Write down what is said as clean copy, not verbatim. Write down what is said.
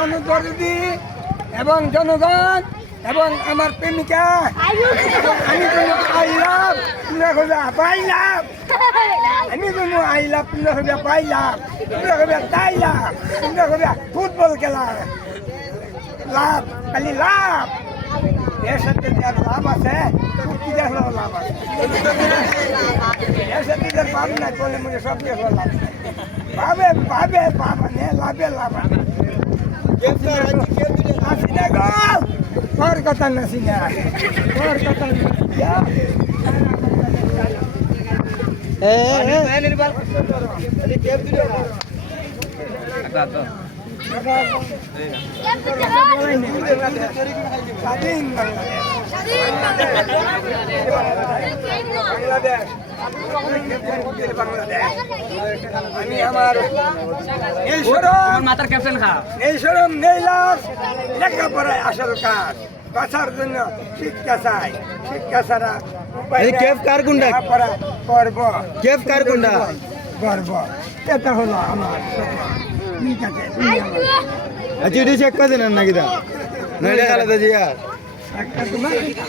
জনদরদি এবং জনগণ এবং আমার প্রেমিকা আমি কোনো আইলাম তোমরা হবে পাইলাম আমি কোনো আইলাম তোমরা হবে পাইলাম তোমরা হবে তাইলাম তোমরা হবে ফুটবল খেলা লাভ খালি লাভ এর সাথে যার লাভ আছে কুর্তি দেখলেও লাভ আছে এর সাথে যার পাব না চলে মনে সব দেখলেও লাভ পাবে পাবে পাবে নে লাভে লাভ আছে আসি না গো তোর কথা নাসি না তোর কথা স্বাধীন বাংলাদেশ আমি আমার মাথার ক্যাপ্টেন খা এই সরম নেই লাভ লেখাপড়ায় আসল কাজ বাঁচার জন্য শিক্ষা চাই শিক্ষা ছাড়া কেফ কার কোনটা করব কেফ কার কোনটা করব এটা হলো আমার ঠিক আছে আচ্ছা এটা চেক করে দেন নাকি দা না এটা আলাদা জিয়া একটা তোমার